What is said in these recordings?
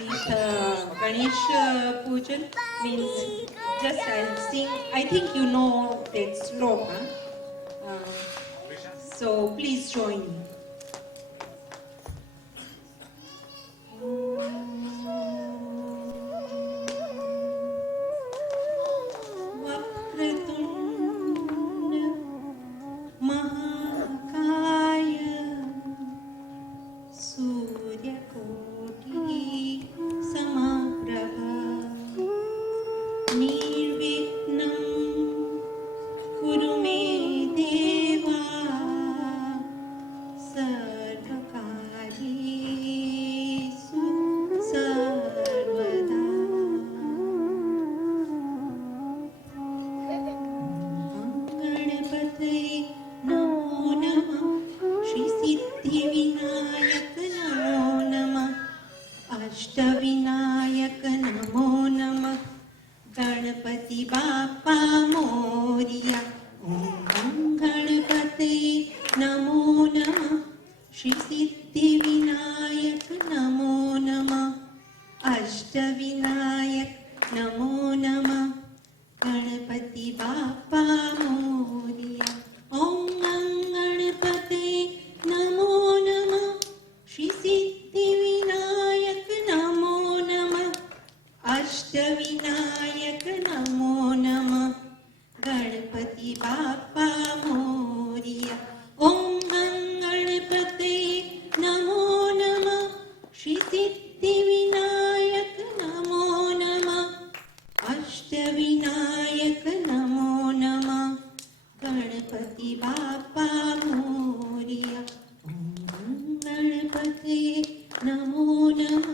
with Ganesh Pujan means just I'll sing. I think you know that sloka. So please join me. Ashtavinayak नमो नमः गणपति बाप्पा मोरिया ओम गणपते नमो नमः श्री सिद्धि विनायक नमो नमः अष्टविनायक नमो नमः गणपति बाप्पा मोरिया ओम गणपते नमो नमः श्री सिद्धि विनायक नमो नमः अष्टविनायक नमो नमः गणपति बाप्पा मोरिया ओम गणपते नमो नमः श्री सिद्धि विनायक नमो नमः अष्टविनायक नमो नमः गणपति बाप्पा मोरिया ओम गणपते नमो नमः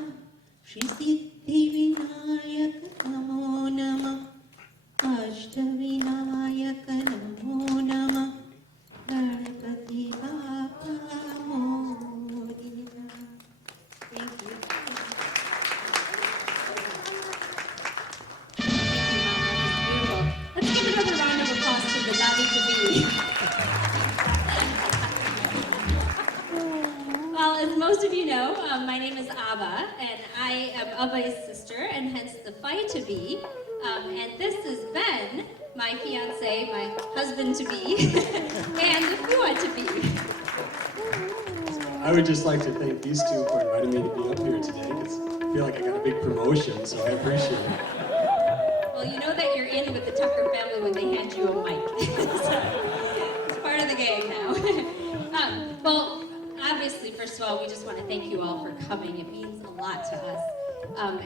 श्री सिद्धि विनायक नमो नमः अष्टविनायक नमो नमः Ganpati Bappa Moriya. Thank you. Let's give another round of applause to the Dali to be. Well, as most of you know, my name is Abba, and I am Abba's sister, and hence the Fai to be. And this is Ben, my fiance, my husband to be, and the Fua to be. I would just like to thank these two for inviting me to be up here today, because I feel like I got a big promotion, so I appreciate it. Well, you know that you're in with the Tucker family when they hand you a mic. So, it's part of the gang now. Well, obviously, first of all, we just want to thank you all for coming. It means a lot to us.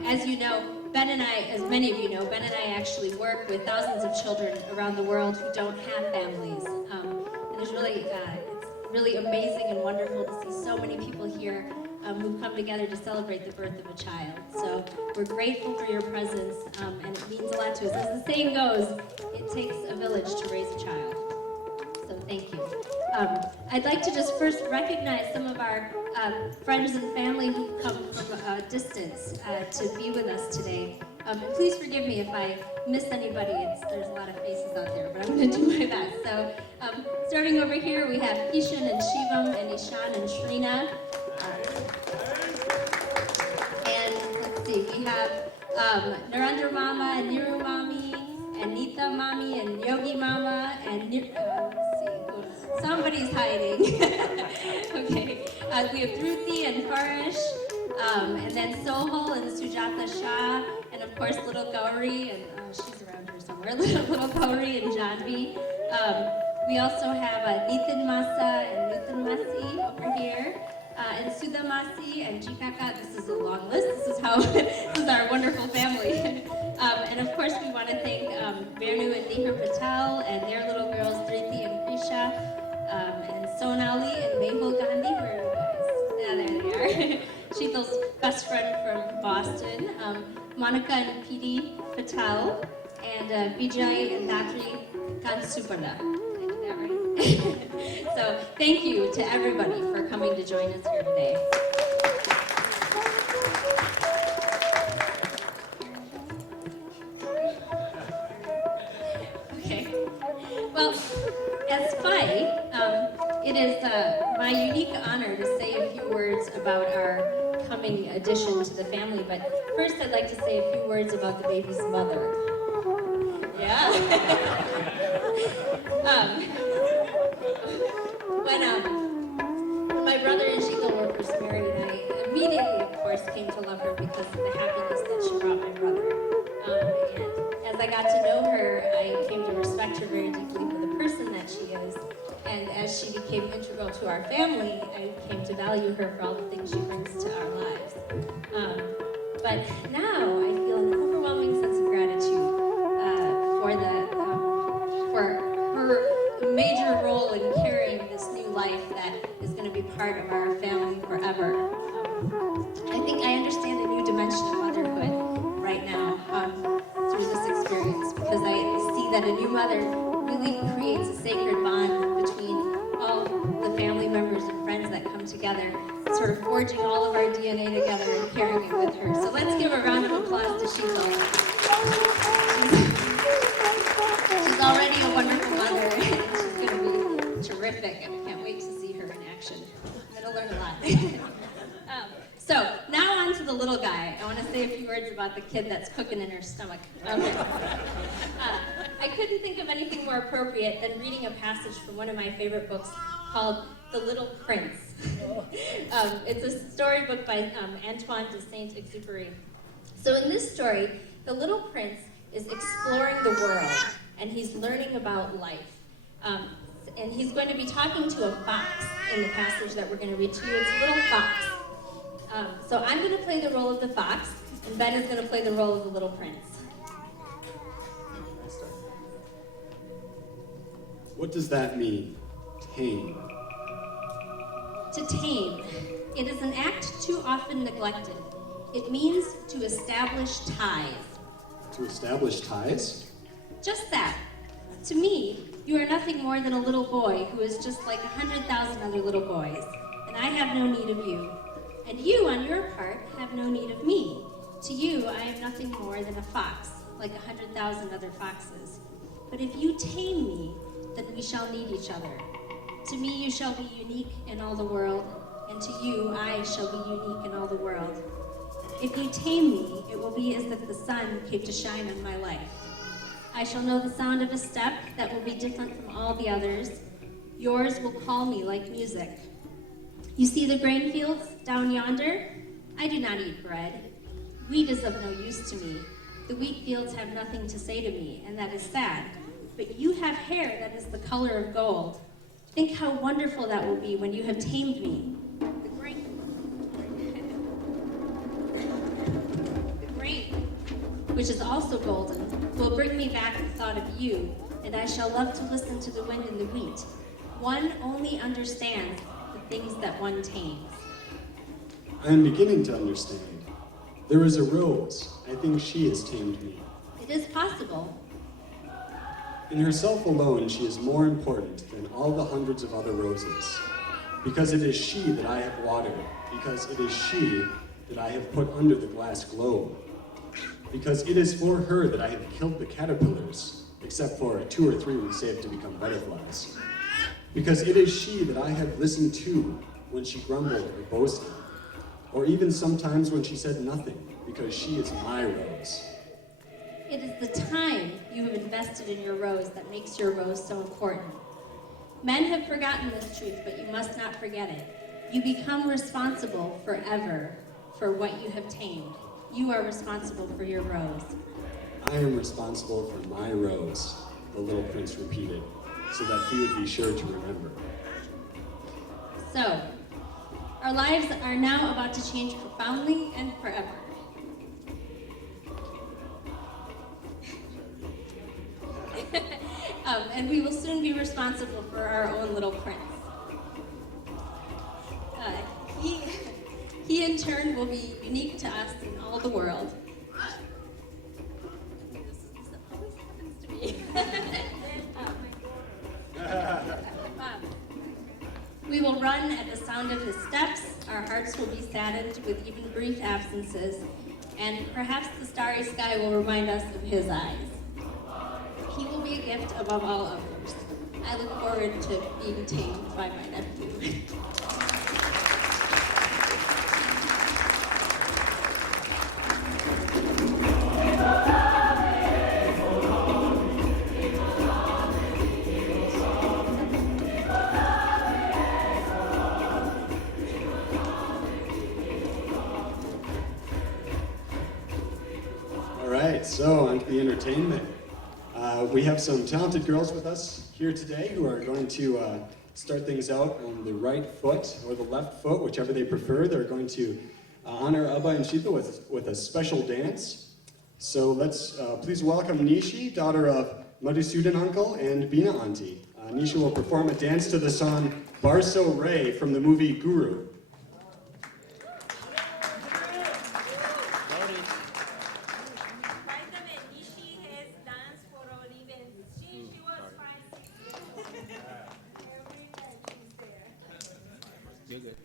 As you know, Ben and I, as many of you know, Ben and I actually work with thousands of children around the world who don't have families. And it's really amazing and wonderful to see so many people here who've come together to celebrate the birth of a child. So we're grateful for your presence, and it means a lot to us. As the saying goes, it takes a village to raise a child. So thank you. I'd like to just first recognize some of our friends and family who've come from a distance to be with us today. And please forgive me if I miss anybody. There's a lot of faces out there, but I'm going to do my best. So starting over here, we have Ishan and Shivam and Ishan and Shrina. And let's see, we have Narendra Mama and Niru Mami and Nita Mami and Yogi Mama and let's see, somebody's hiding. Okay, we have Ruthie and Farish, and then Sohal and Sujata Shah, and of course little Gauri, and she's around here somewhere, little Gauri and Janvi. We also have Nathan Masa and Nathan Masi over here. And Sudha Masi and Jikaka. This is a long list. This is our wonderful family. And of course, we want to thank Vernu and Nihar Patel and their little girls, Dhriti and Krisha, and Sonali and Mehul Gandhi. Where are you guys? Yeah, there they are. Sheetal's best friend from Boston, Monica and P.D. Patel, and Vijay and Datri Kansupana. So thank you to everybody for coming to join us here today. Okay. Well, as Fai, it is my unique honor to say a few words about our coming welcoming addition to the family. But first, I'd like to say a few words about the baby's mother. Yeah. When my brother and Sheila were first married, I immediately, of course, came to love her because of the happiness that she brought my brother. And as I got to know her, I came to respect her very deeply for the person that she is. And as she became integral to our family, I came to value her for all the things she brings to our lives. But now I feel an overwhelming sense of gratitude for her major role in carrying this new life that is going to be part of our family forever. I think I understand a new dimension of motherhood right now through this experience, because I see that a new mother really creates a sacred bond between all the family members and friends that come together, sort of forging all of our DNA together and carrying it with her. So let's give a round of applause to Sheila. She's already a wonderful mother, and she's going to be terrific. I can't wait to see her in action. I'm going to learn a lot. So now on to the little guy. I want to say a few words about the kid that's cooking in her stomach. Okay. I couldn't think of anything more appropriate than reading a passage from one of my favorite books called The Little Prince. It's a storybook by Antoine de Saint-Exupéry. So in this story, the little prince is exploring the world, and he's learning about life. And he's going to be talking to a fox in the passage that we're going to read to you. It's a little fox. So I'm going to play the role of the fox, and Ben is going to play the role of the little prince. What does that mean? Tame. To tame. It is an act too often neglected. It means to establish ties. To establish ties? Just that. To me, you are nothing more than a little boy who is just like 100,000 other little boys, and I have no need of you. And you, on your part, have no need of me. To you, I am nothing more than a fox, like 100,000 other foxes. But if you tame me, then we shall need each other. To me, you shall be unique in all the world, and to you, I shall be unique in all the world. If you tame me, it will be as if the sun came to shine on my life. I shall know the sound of a step that will be different from all the others. Yours will call me like music. You see the grain fields down yonder? I do not eat bread. Wheat is of no use to me. The wheat fields have nothing to say to me, and that is sad. But you have hair that is the color of gold. Think how wonderful that will be when you have tamed me. The grain, which is also golden, will bring me back the thought of you, and I shall love to listen to the wind and the wheat. One only understands the things that one tames. I am beginning to understand. There is a rose. I think she has tamed me. It is possible. In herself alone, she is more important than all the hundreds of other roses. Because it is she that I have watered. Because it is she that I have put under the glass globe. Because it is for her that I have killed the caterpillars, except for 2 or 3 we saved to become butterflies. Because it is she that I have listened to when she grumbled or boasted, or even sometimes when she said nothing, because she is my rose. It is the time you have invested in your rose that makes your rose so important. Men have forgotten this truth, but you must not forget it. You become responsible forever for what you have tamed. You are responsible for your rose. I am responsible for my rose, the little prince repeated, so that he would be sure to remember. So, our lives are now about to change profoundly and forever. And we will soon be responsible for our own little prince. He in turn will be unique to us in all the world. This always happens to me. We will run at the sound of his steps, our hearts will be saddened with even brief absences, and perhaps the starry sky will remind us of his eyes. He will be a gift above all others. I look forward to being tamed by my nephew. right, so on to the entertainment. We have some talented girls with us here today who are going to start things out on the right foot or the left foot, whichever they prefer. They're going to honor Abba and Shiva with a special dance. So let's please welcome Nishi, daughter of Madhusudan uncle and Bina auntie. Nishi will perform a dance to the song Barso Ray from the movie Guru. By the way, Nishi has danced for our events. She was 5, 6 years old. Every time she's there. You're good.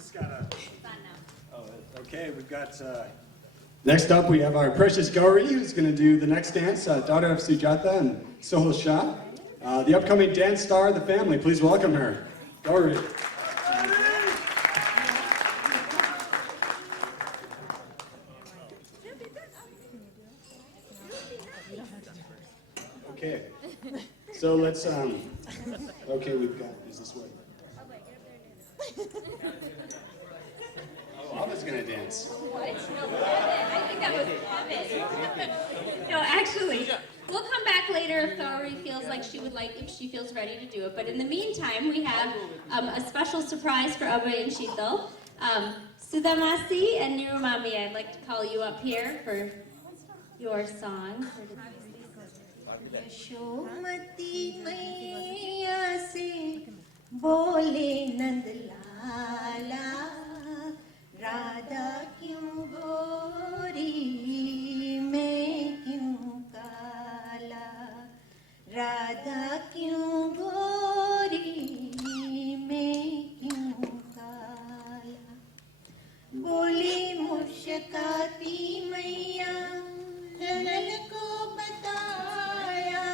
just gotta. Fun now. Oh, okay, we've got. Next up, we have our precious Gauri, who's going to do the next dance, daughter of Sujata and Sohil Shah. The upcoming dance star of the family, please welcome her, Gauri. Okay, so let's, okay, we've got, is this way? Oh, I was gonna dance. What? No, Kevin. I think that was Kevin. No, actually, we'll come back later if Gauri feels like if she feels ready to do it. But in the meantime, we have a special surprise for Abhay and Sheetal. Sudhamasi and Nirumami, I'd like to call you up here for your song. Yashomati मैया से बोले नंद लाला राधा क्यों गोरी मैं क्यों काला राधा क्यों गोरी मैं क्यों काला बोली मुस्काती मैया नंदन को बताया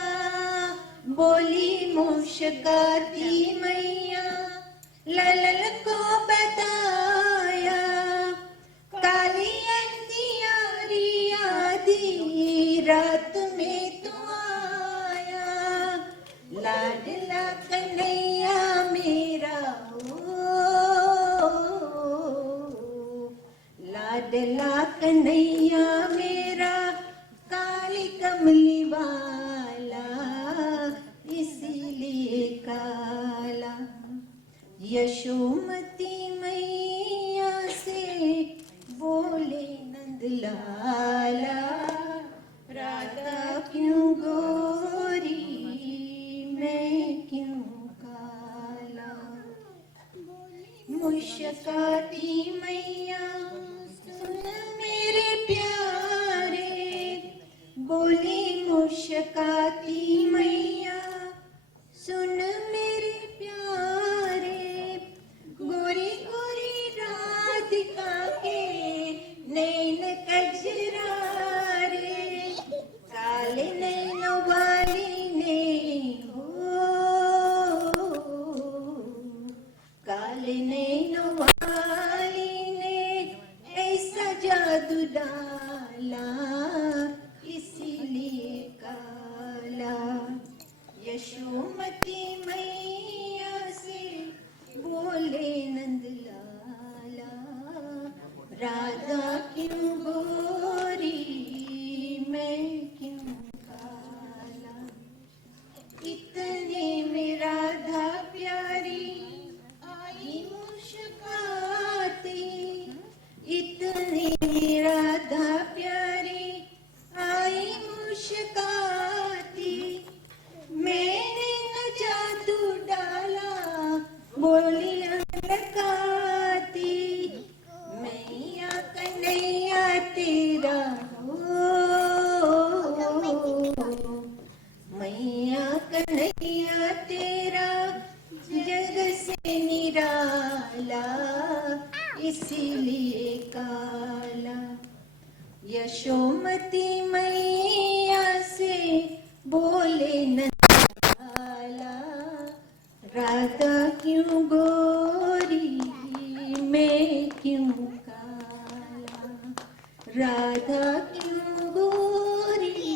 बोली मुस्काती मैया ललन को बताया काली अंधियारी आधी रात में तू आया लाडला कन्हैया मेरा हो लाडला कन्हैया मेरा काली कमली वाला इसीलिए काला यशोमती मैया से बोले नंद लाला राधा क्यों गोरी मैं क्यों काला मुस्काती मैया सुन मेरे प्यारे बोली मुस्काती मैया सुन मेरे प्यारे गोरी गोरी राधिका के नैन कजरारे काले नैन वाली ने हो काले नैन वाली ने ऐसा जादू डाला इसीलिए काला यशोमती मैया से बोले नंद लाला राधा क्यों गोरी मैं क्यों काला इतने में राधा प्यारी आई मुस्काती इतने में राधा प्यारी आई मुस्काती मैंने न जादू डाला बोली ललकाती मैया कन्हैया तेरा हो मैया कन्हैया तेरा जग से निराला इसीलिए काला यशोमती मैया से बोले नंदलाला राधा क्यों गोरी मैं क्यों काला राधा क्यों गोरी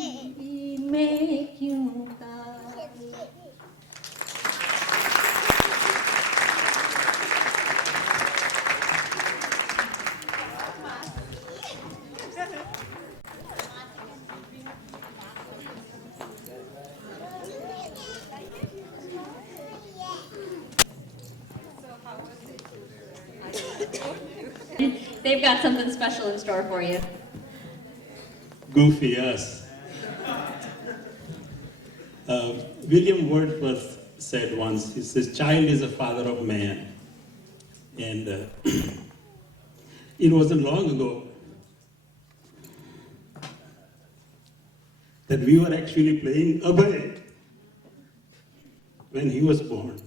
मैं क्यों काला They've got something special in store for you. Goofy, yes. William Wordsworth said once, he says, child is the father of man. And it wasn't long ago that we were actually playing Abhay when he was born.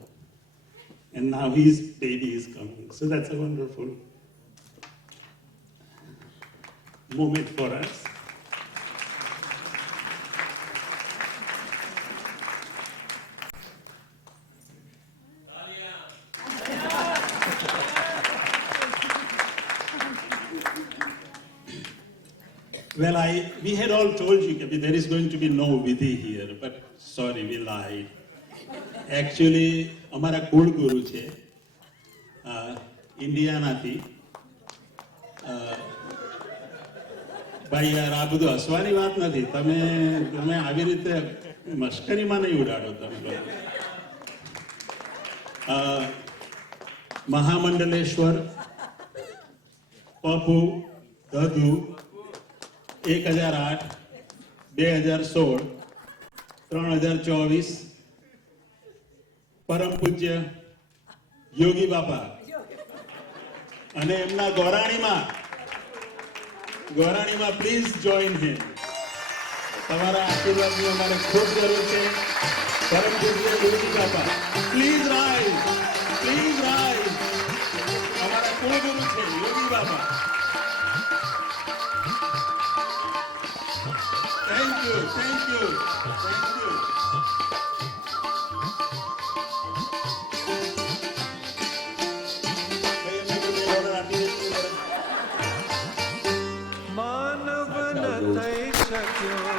and now his baby is coming. So that's a wonderful moment for us. Well, we had all told you that there is going to be no Vidhi here, but sorry, we lied. Actually, અમારા કુળગુરુ છે ઇન્ડિયાનાથી. ભાઈ યાર આ બધું હસવાની વાત નથી. તમે આવી રીતે મશ્કરીમાં નહીં ઉડાડો તમે લોકો. મહામંડલેશ્વર, પપુ, દધુ, 1008, 2016, 3024, પરમ પૂજ્ય યોગી બાપા અને એમના ગોરાણીમાં પ્લીઝ જોઈન હિમ. તમારા આશીર્વાદની અમારે ખૂબ જરૂર છે. પરમ પૂજ્ય યોગી બાપા પ્લીઝ રાઈઝ, પ્લીઝ રાઈઝ. અમારા કુળગુરુ છે યોગી બાપા. Thank you, thank you, thank you. માનવ ન થઈ શક્યો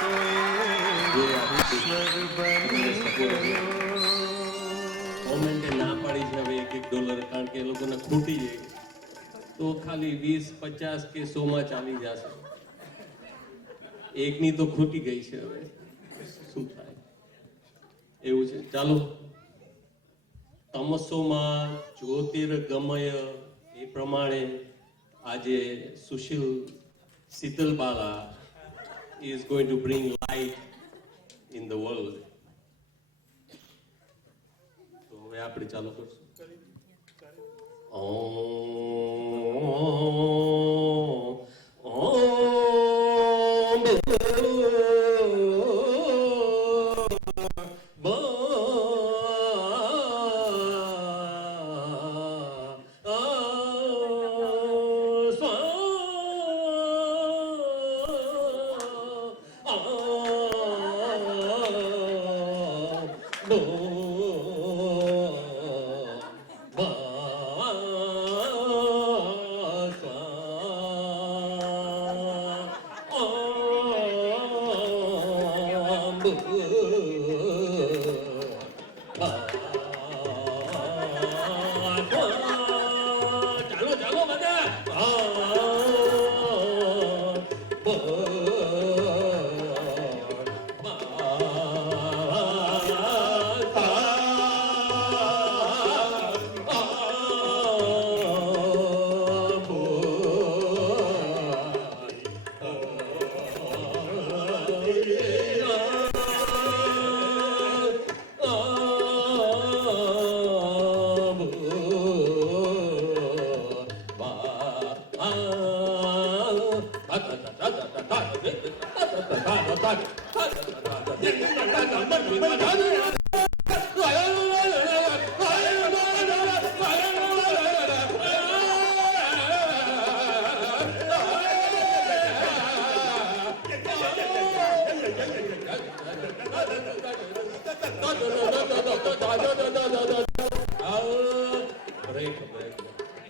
તો એ ઈશ્વર બની ગયો. ગવર્મેન્ટે ના પાડી છે હવે $1 કારણ કે એ લોકોને ખૂટી જાય તો ખાલી 20, 50 કે 100 માં ચાલી જશે. એકની તો ખૂટી ગઈ છે, હવે શું થાય એવું છે. ચાલો, તમસોમાં જ્યોતિર્ગમય એ પ્રમાણે આજે Sushil શીતલબાલા is going to bring light in the world. તો હવે આપણે ચાલુ કરશું.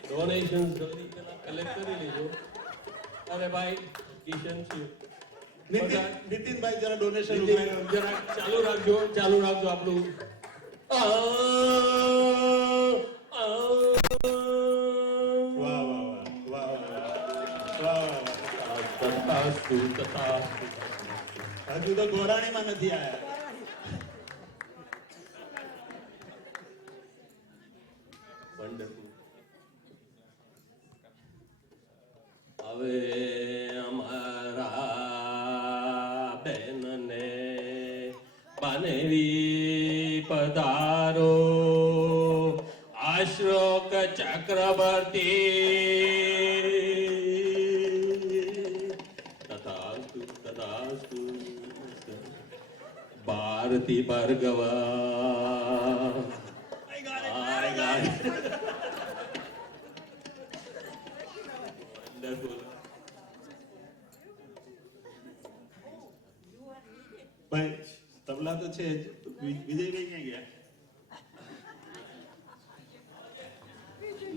ડોનેશન્સ જલ્દી પેલા કલેક્ટ કરી લેજો. અરે ભાઈ કિશન છે, નીતિનભાઈ જરા ડોનેશન જરા ચાલુ રાખજો આપણું. હજુ તો ગોરાણીમાં નથી આયા. વન્ડરફુલ. હવે અમારા બેનને બનેવી પધારો અશોક ચક્રવર્તી તથાસ્તુ તથાસ્તુ. Bharati ભાર્ગવા I Wonderful. ભાઈ તબલા તો છે જ. વિજયભાઈ ક્યાં ગયા?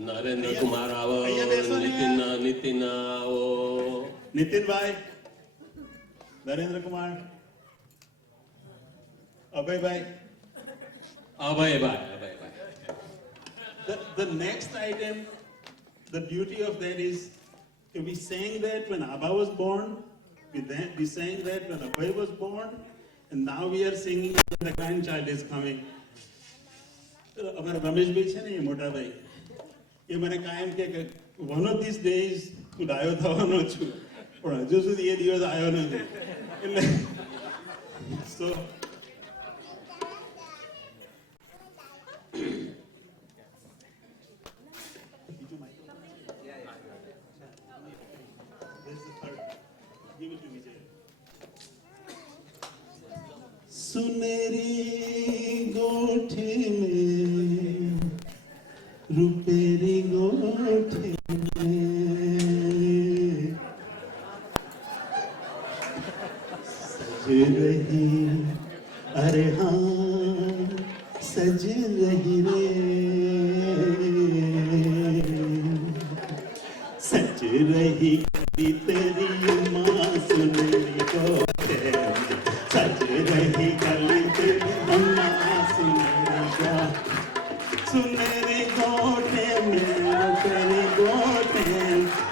નરેન્દ્ર કુમાર આવો, અહીંયા બેસો ને. નીતિન આવો. Nitinbhai, Narendra Kumar, Abhaybhai. Abhaybhai. The next item, the beauty of that is, we sang that when Abha was born, we sang that when Abhay was born, and now we are singing when the grandchild is coming. અમારા રમેશભાઈ છે ને, એ મોટા ભાઈ, એ મને કાયમ કે one of these days હું ડાયો થવાનો છું, પણ હજુ સુધી એ દિવસ આવ્યો નથી. એટલે so give it to Vijay. सुनहरी गोठे में, रुपेरी गोठे में, सज रही, अरे हाँ सज रही रे, सज रही कभी तेरी माँ सुनहरी गोठे में, सज रही गली तेरी अम्मा सुनहरी गोठे में, रुपेरी गोठे,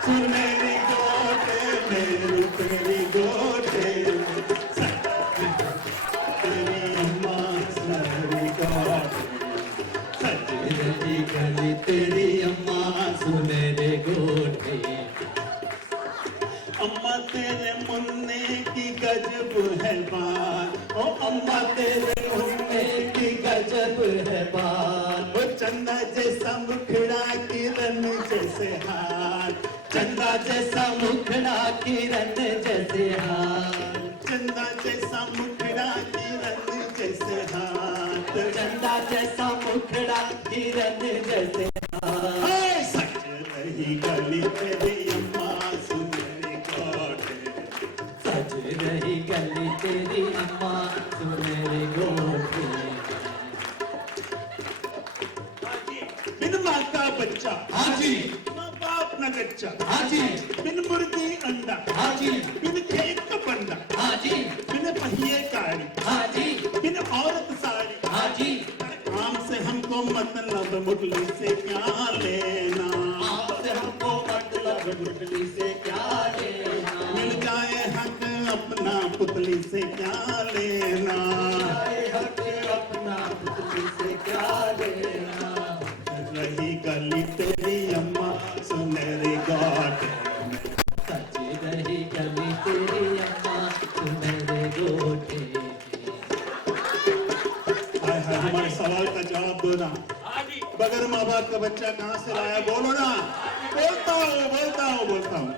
सुनहरी गोठे में, रुपेरी गोठे, तेरी अम्मा सुनहरी गोठे, सज रही गली तेरी अम्मा सुनहरी गोठे। अम्मा तेरे मुन्ने की गजब है बात, ओ अम्मा तेरे मुन्ने की गजब है बात, ओ चंदा जैसा मुखड़ा किरण जैसे हाथ, चंदा जैसा मुखड़ा किरण जैसे हाथ, चंदा जैसा मुखड़ा किरण जैसे हाथ, चंदा जैसा मुखड़ा किरण जैसे हाथ, सज रही गली तेरी अम्मा सुनहरी गोठे, सज रही गली तेरी अम्मा सुनहरी गोठे। बिन माँ का बच्चा, हाँ जी, माँ बाप न गच्चा, हाँ जी, बिन मुर्गी अंडा, हाँ जी, बिन खेत का बंदा, हाँ जी, बिन पहिए गाड़ी, हाँ जी, बिन औरत साड़ी, हाँ जी, काम से हमको मतलब मुरली से क्या लेना, काम से हमको मतलब मुरली से क्या लेना, मिल जाए हक अपना पुतली से क्या लेना, हक अपना पुतली से क्या लेना, रही गली तेरी अम्मा सुनहरी गोठे में, सज रही गली तेरी अम्मा सुनहरी गोठे। हमारे सवाल का जवाब दो ना, बगैर माँ बाप का बच्चा कहाँ से लाया, बोलो ना। बोलता हूँ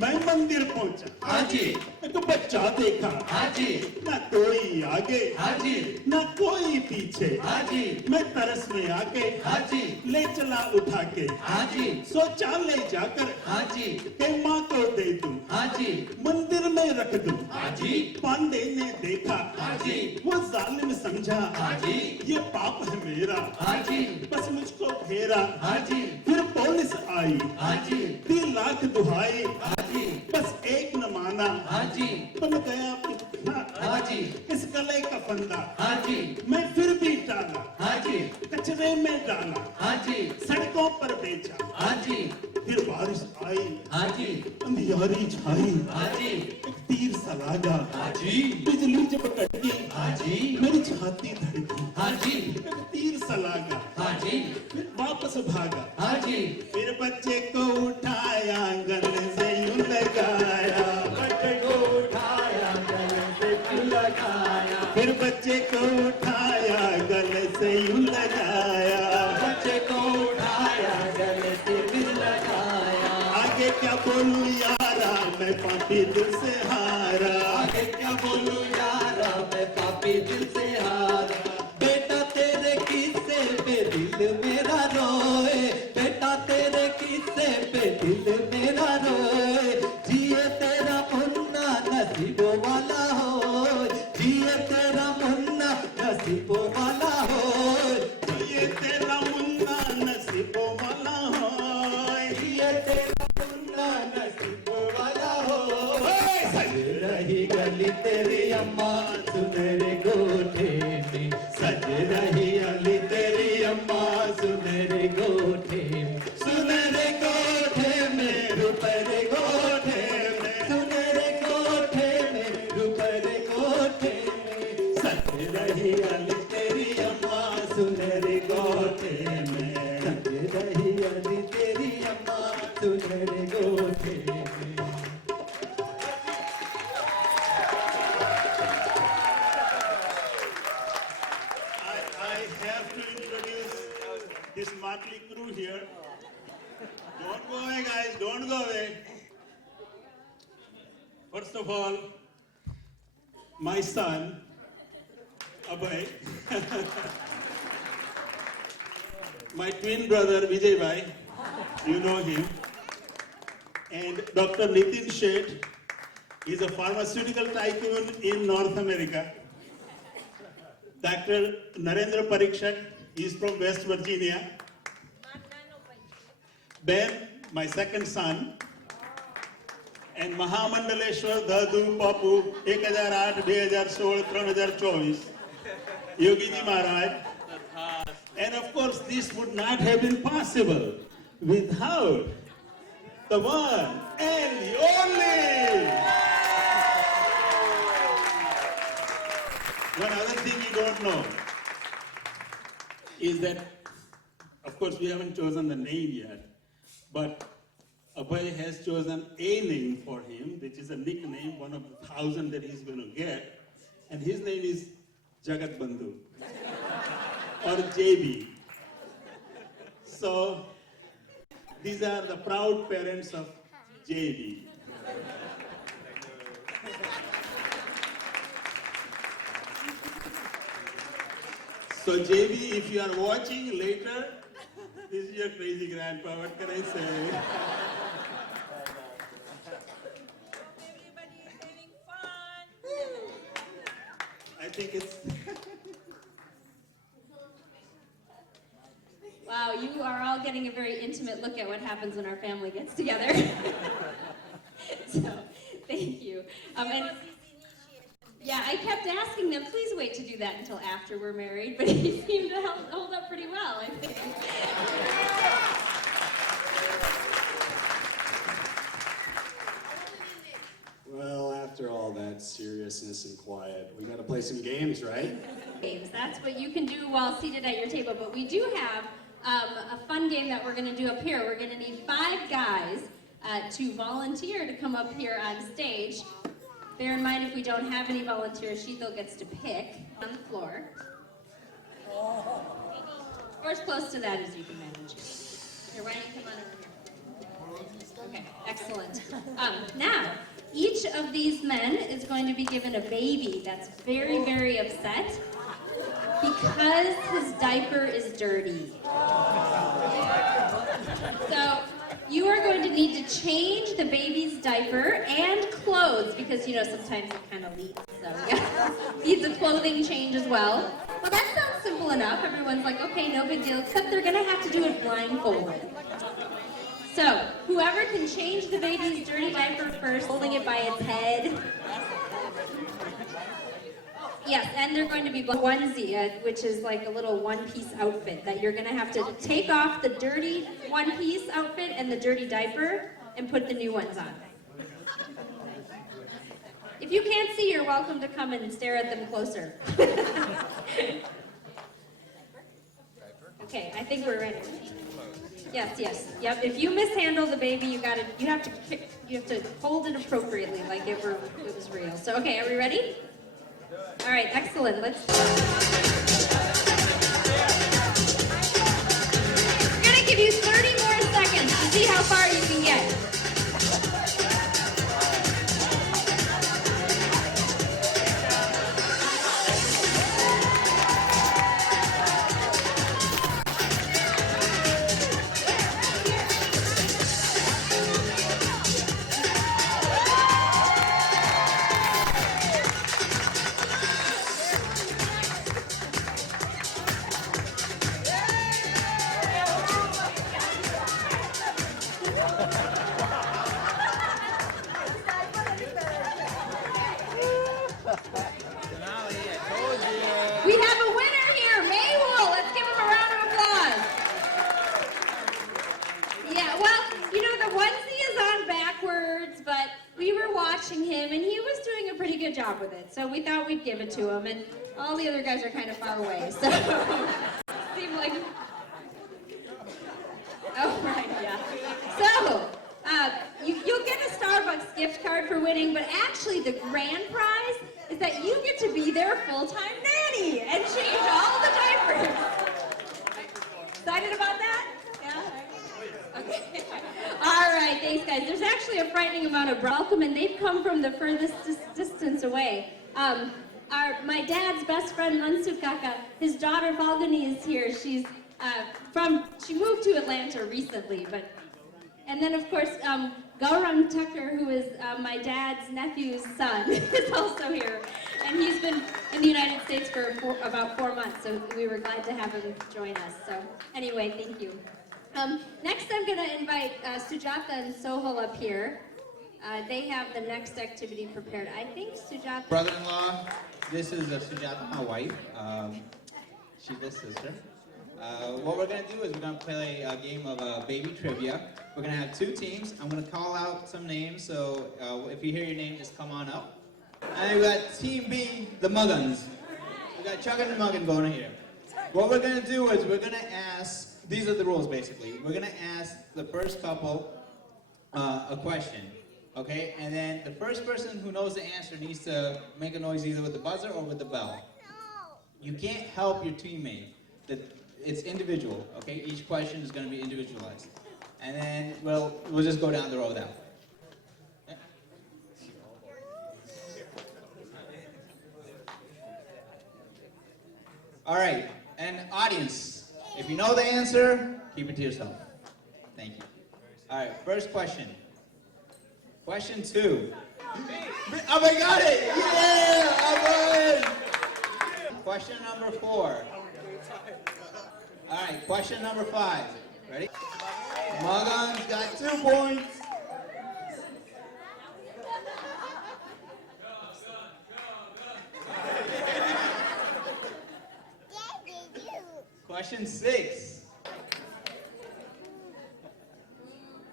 मैं मंदिर पहुंचा, हाँ जी, एक बच्चा देखा, हाँ जी, ना कोई आगे, हाँ जी, ना कोई पीछे, हाँ जी, मैं तरस में आके, हाँ जी, ले चला उठा के, हाँ जी, सोचा ले जाकर, हाँ जी, के माँ को दे दूं, हाँ जी, मंदिर में रख दूं, हाँ जी, पांडे ने देखा, हाँ जी, वो जालिम समझा, हाँ जी, ये पाप है मेरा, हाँ जी, बस मुझको घेरा, हाँ जी, फिर पुलिस आई, हाँ जी, 3 लाख दुहाई, हाँ जी, बस एक न माना, हाँ जी, बन गया पुतला, हाँ जी, इस गले का फंदा, हाँ जी, मैं फिर भी टाला, हाँ जी, कचरे में डाला, हाँ जी, सड़कों पर बेचा, हाँ जी, फिर बारिश आई, हाँ जी, अंधियारी छाई, हाँ जी, एक तीर सा लागा, हाँ जी, बिजली जब कड़की, हाँ जी, मेरी छाती धड़की, हाँ जी, एक तीर सा लागा, हाँ जी, फिर वापस भागा, हाँ जी, फिर बच्चे को उठाया गले से यूं लगाया, बच्चे को उठाया गले से यूं लगाया, फिर बच्चे को उठाया गले से यूं लगाया, बच्चे को उठाया गले से यूं लगाया, आगे क्या बोलूं यारा मैं पापी दिल से हारा, आगे क्या बोलूं यारा मैं पापी दिल से हारा, बेटा ना रोए, जिए तेरा मुन्ना नसीबों वाला हो, जिए तेरा मुन्ना नसीबों वाला हो, ये तेरा मुन्ना नसीबों वाला हो। जिए तेरा मुन्ना नसीबों वाला हो। सज रही गली तेरी अम्मा सुनहरे गोठे में, सज रही गली तेरी अम्मा सुनहरे गोठे में, सुनहरे गोठे में रुपरे गोठे में, सुनहरे गोठे में रुपरे गोठे में, सज रही गली तेरी अम्मा सुनहरे गोठे में, सज रही गली तेरी अम्मा सुनहरे गोठे में। I have to introduce this motley crew here. Don't go away, guys. Don't go away. First of all, my son, Abhay. My twin brother, Vijay Bhai. You know him. And Dr. Nitin Sheth is a pharmaceutical tycoon in North America. Dr. Narendra Parikshak is from West Virginia. Ben, my second son. And Mahamandaleshwar Dadu Papu 1008, 2016, 3024. Yogi Ji Maharaj. And of course, this would not have been possible without the one and the only. One other thing you don't know is that, of course, we haven't chosen the name yet, but Abhay has chosen a name for him, which is a nickname, one of the 1,000 that he's going to get, and his name is Jagat Bandhu or JB. So these are the proud parents of JB. So JB, if you are watching later, this is your crazy grandpa, what can I say? Everybody is having fun. I think it's, Wow, you are all getting a very intimate look at what happens when our family gets together. So, thank you. And That was his initiation. yeah, I kept asking them, please wait to do that until after we're married, but he seemed to hold up pretty well, I think. Well, after all that seriousness and quiet, we gotta play some games, right? Games. That's what you can do while seated at your table. But we do have a fun game that we're going to do up here. We're going to need 5 guys to volunteer to come up here on stage. Bear in mind, if we don't have any volunteers, Sheetal gets to pick on the floor. Or as close to that as you can manage. Here, why don't you come on over here? Okay, excellent. Now, each of these men is going to be given a baby that's very, very upset because his diaper is dirty. So, you are going to need to change the baby's diaper and clothes because, you know, sometimes it kind of leaks. So, yeah, needs a clothing change as well. Well, that sounds simple enough. Everyone's like, okay, no big deal, except they're going to have to do it blindfolded. So, whoever can change the baby's dirty diaper first, holding it by its head. Yes, and they're going to be onesie, which is like a little one-piece outfit that you're going to have to take off the dirty one-piece outfit and the dirty diaper and put the new ones on. If you can't see, you're welcome to come and stare at them closer. Okay, I think we're ready. Yes, yes, yep. If you mishandle the baby, you have to hold it appropriately, like it was real. So, okay, are we ready? All right, excellent. Let's. We're gonna give you 30 more seconds to see how far you can get. We have a winner here, Maywool. Let's give him a round of applause. Yeah, well, you know, the onesie is on backwards, but we were watching him, and he was doing a pretty good job with it. So we thought we'd give it to him, and all the other guys are kind of far away, so seemed like... Oh, right, yeah. So, you'll get a Starbucks gift card for winning, but actually the grand prize is that you get to be their full-time nanny and change all the diapers. Excited about that? Yeah? Okay. All right, thanks, guys. There's actually a frightening amount of welcome, and they've come from the furthest distance away. My dad's best friend, Mansukh Kaka, his daughter Falguni is here. She moved to Atlanta recently, and then of course, Gaurang Tucker, who is my dad's nephew's son, is also here. And he's been in the United States for about 4 months, so we were glad to have him join us. So anyway, thank you. Next, I'm going to invite Sujata and Sohal up here. They have the next activity prepared. I think Sujata... Brother-in-law, this is Sujata, my wife. She's his sister. What we're going to do is we're going to play a game of baby trivia. We're going to have 2 teams. I'm going to call out some names, so if you hear your name, just come on up. And we got Team B, the Muggins. We got Chuck and the Muggin going here. What we're going to do is we're going to ask, these are the rules basically. We're going to ask the first couple a question, okay? And then the first person who knows the answer needs to make a noise either with the buzzer or with the bell. You can't help your teammate. It's individual, okay? Each question is going to be individualized. And then we'll just go down the row that way. Yeah. All right, and audience, if you know the answer, keep it to yourself. Thank you. All right, first question. Question 2. Oh, I got it! Yeah, I won! Question number 4. All right, question number 5. Ready? Magan's got 2 points. Question 6.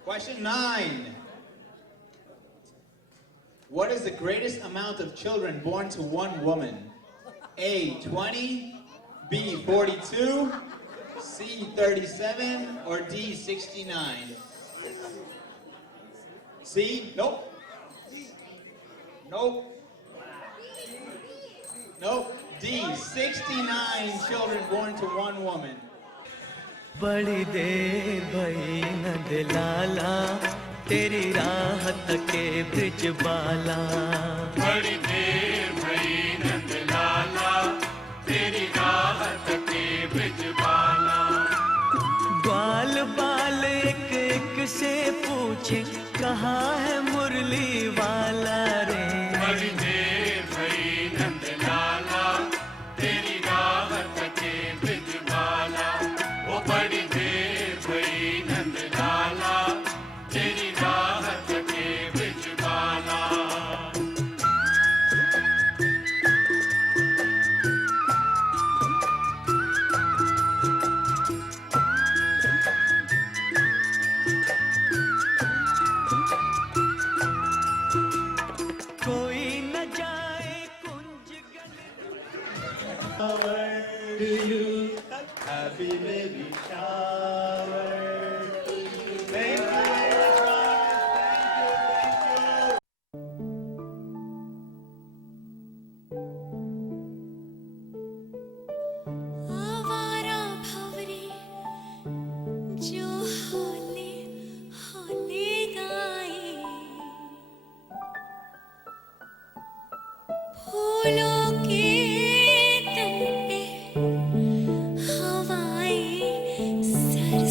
Question 9. What is the greatest amount of children born to one woman? A, 20, B, 42, C, 37, or D, 69? C? Nope. Nope. Nope. D, 69 children born to one woman. बड़ी देर भई नंद लाला तेरी राहत के bridge बाला बड़ी देर भई नंद लाला तेरी राहत के ब्रिज बाला बाल बाल एक एक से पूछे कहाँ है मुरली वाला रे बड़ी देर भई नंद लाला तेरी राहत के ब्रिज बाला वो बड़ी देर भई नंद लाला तेरी राहत के ब्रिज बाला कोई न जाए कुंज Shower to you, happy baby shower. Thank you very much. Thank you. आवारा भंवरे जो होले होले गाए फूलों के तन पे हवाएं सर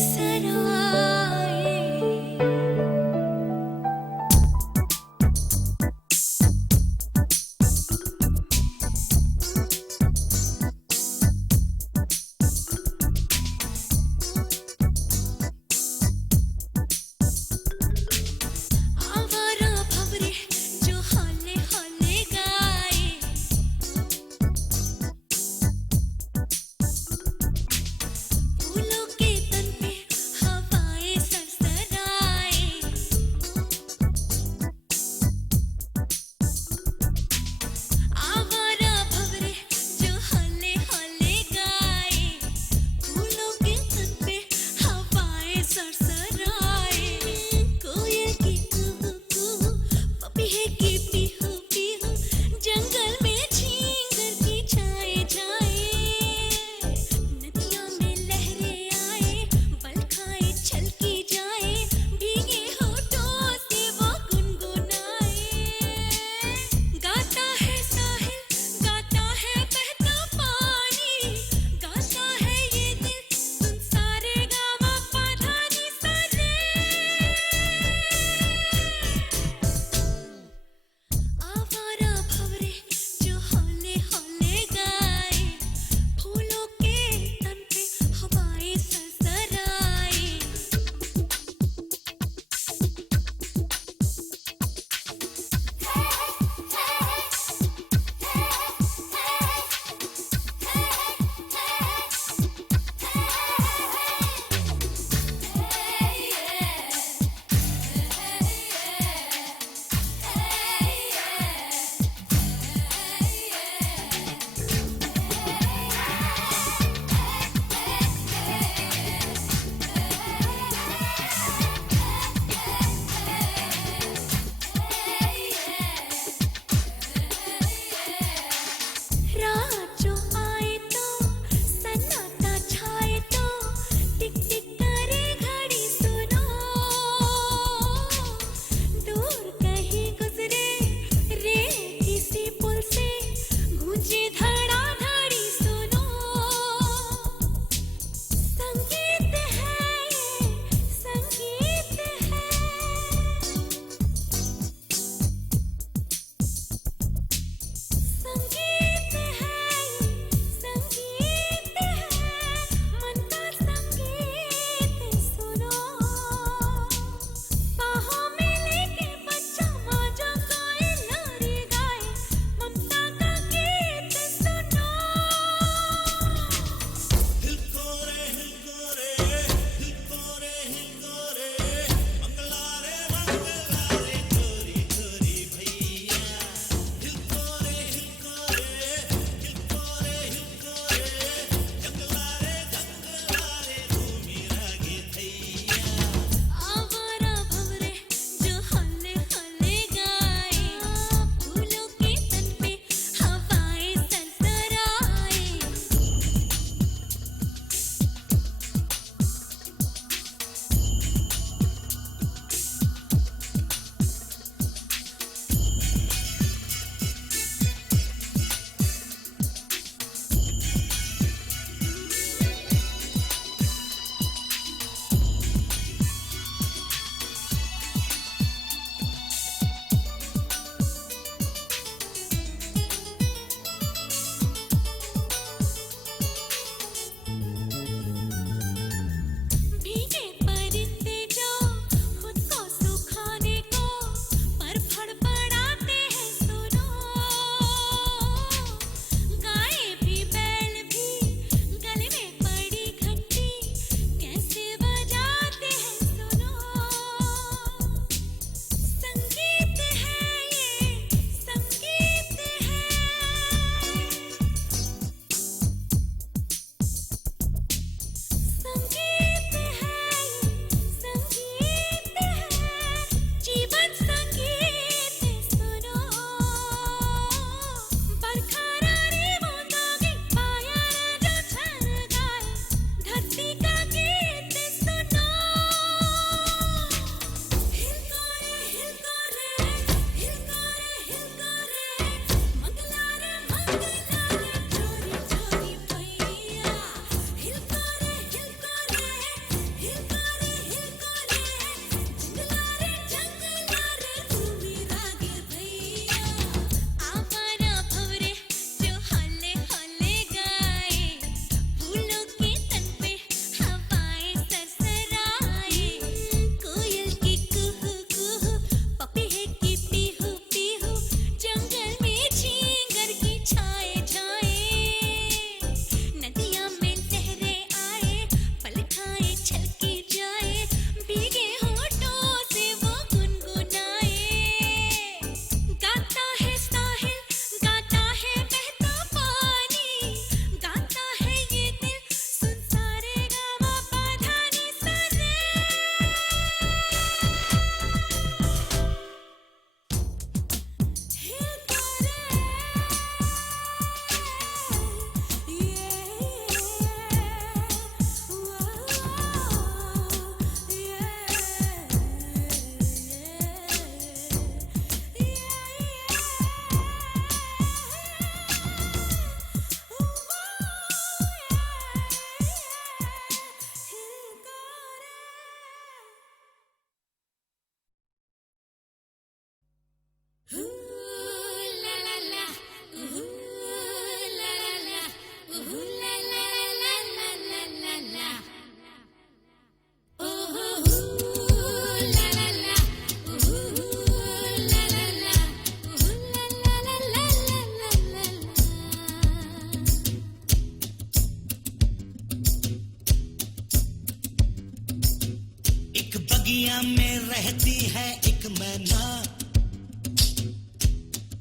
बगिया में रहती है एक मैना,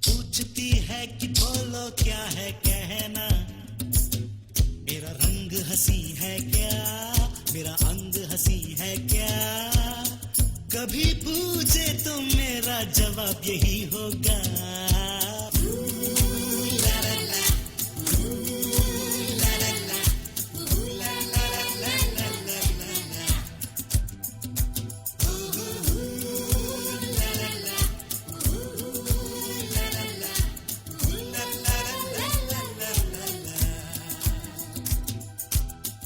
पूछती है कि बोलो क्या है कहना, मेरा रंग हंसी है क्या, मेरा अंग हंसी है क्या, कभी पूछे तो मेरा जवाब यही होगा।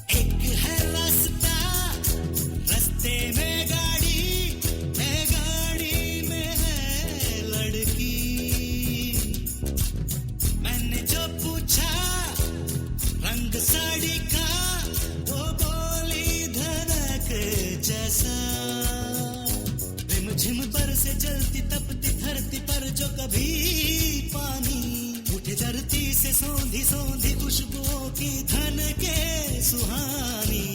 एक है रास्ता, रास्ते में गाड़ी में है लड़की, मैंने जो पूछा रंग साड़ी का, वो बोली धड़क जैसा, रिमझिम बरसे जलती तपती धरती पर जो कभी पानी, उठे धरती से सौंधी सौंधी खुशबुओं की धन के सुहानी।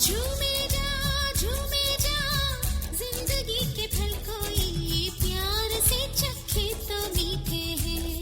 झूमे जा जिंदगी के फल कोई प्यार से चखे तो मीठे हैं।